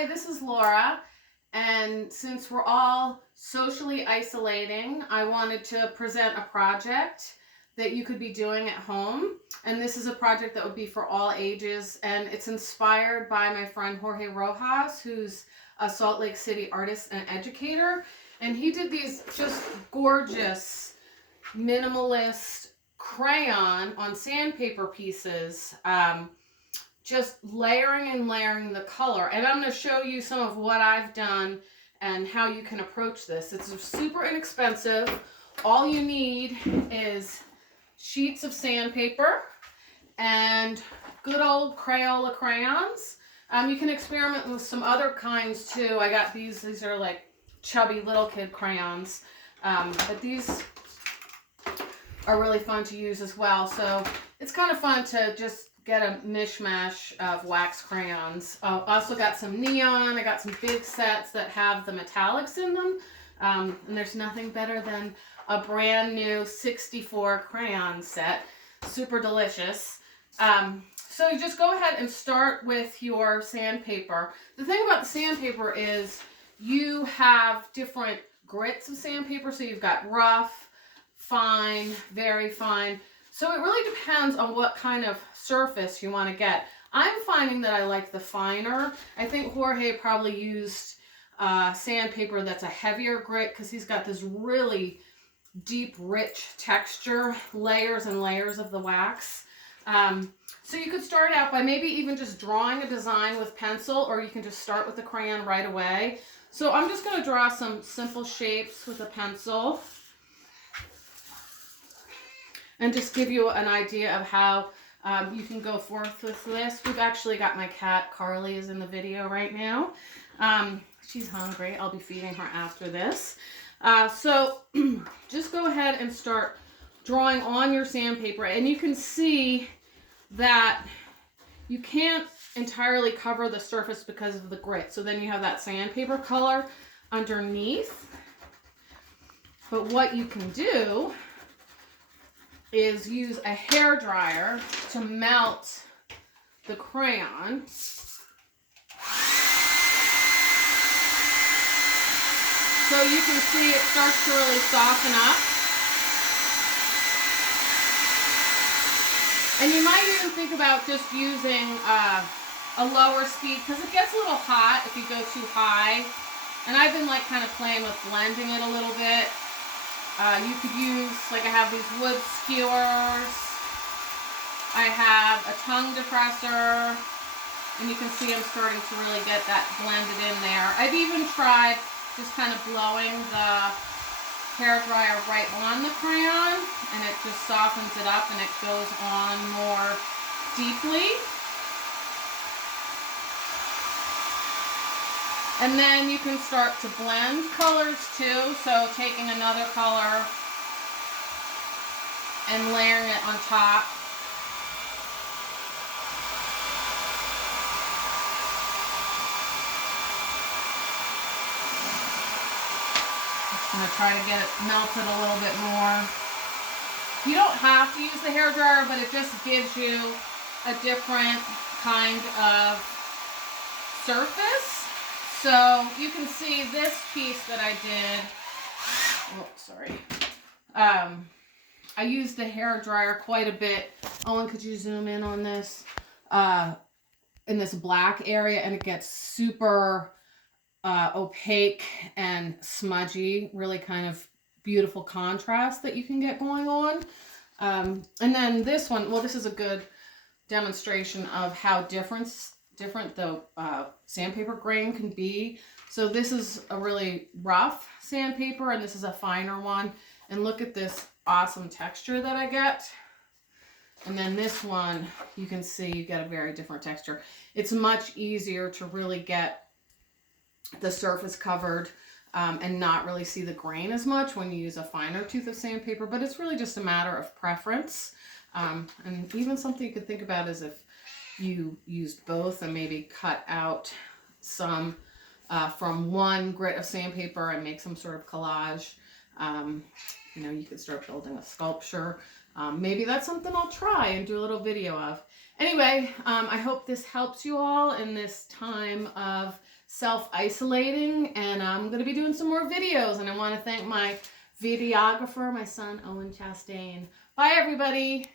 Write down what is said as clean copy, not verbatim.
Hi, this is Laura, and since we're all socially isolating, I wanted to present a project that you could be doing at home. And this is a project that would be for all ages, and it's inspired by my friend Jorge Rojas, who's a Salt Lake City artist and educator. And he did these just gorgeous minimalist crayon on sandpaper pieces, just layering and layering the color. And I'm going to show you some of what I've done and how you can approach this. It's super inexpensive. All you need is sheets of sandpaper and good old Crayola crayons. You can experiment with some other kinds too. I got these are like chubby little kid crayons, but these are really fun to use as well. So it's kind of fun to just get a mishmash of wax crayons. Also got some neon. I got some big sets that have the metallics in them. And there's nothing better than a brand new 64 crayon set. Super delicious. So you just go ahead and start with your sandpaper. The thing about the sandpaper is you have different grits of sandpaper. So you've got rough, fine, very fine. So it really depends on what kind of surface you want to get. I'm finding that I like the finer. I think Jorge probably used sandpaper that's a heavier grit because he's got this really deep, rich texture, layers and layers of the wax. So you could start out by maybe even just drawing a design with pencil, or you can just start with the crayon right away. So I'm just going to draw some simple shapes with a pencil and just give you an idea of how you can go forth with this. We've actually got my cat, Carly, is in the video right now. She's hungry. I'll be feeding her after this. So just go ahead and start drawing on your sandpaper. And you can see that you can't entirely cover the surface because of the grit. So then you have that sandpaper color underneath. But what you can do is use a hair dryer to melt the crayon. So you can see it starts to really soften up. And you might even think about just using a lower speed because it gets a little hot if you go too high. And I've been like kind of playing with blending it a little bit. You could use, like I have these wood skewers, I have a tongue depressor, and you can see I'm starting to really get that blended in there. I've even tried just kind of blowing the hair dryer right on the crayon, and it just softens it up and it goes on more deeply. And then you can start to blend colors too. So taking another color and layering it on top. Just gonna try to get it melted a little bit more. You don't have to use the hair dryer, but it just gives you a different kind of surface. So you can see this piece that I did, oh, sorry. I used the hair dryer quite a bit. Owen, could you zoom in on this? In this black area, and it gets super opaque and smudgy, really kind of beautiful contrast that you can get going on. And then this one, well, this is a good demonstration of how different the sandpaper grain can be. So this is a really rough sandpaper and this is a finer one. And look at this awesome texture that I get. And then this one, you can see you get a very different texture. It's much easier to really get the surface covered and not really see the grain as much when you use a finer tooth of sandpaper, but it's really just a matter of preference. And even something you could think about is if you used both and maybe cut out some from one grit of sandpaper and make some sort of collage. You know, you could start building a sculpture. Maybe that's something I'll try and do a little video of. Anyway, I hope this helps you all in this time of self-isolating, and I'm going to be doing some more videos, and I want to thank my videographer, my son, Owen Chastain. Bye, everybody.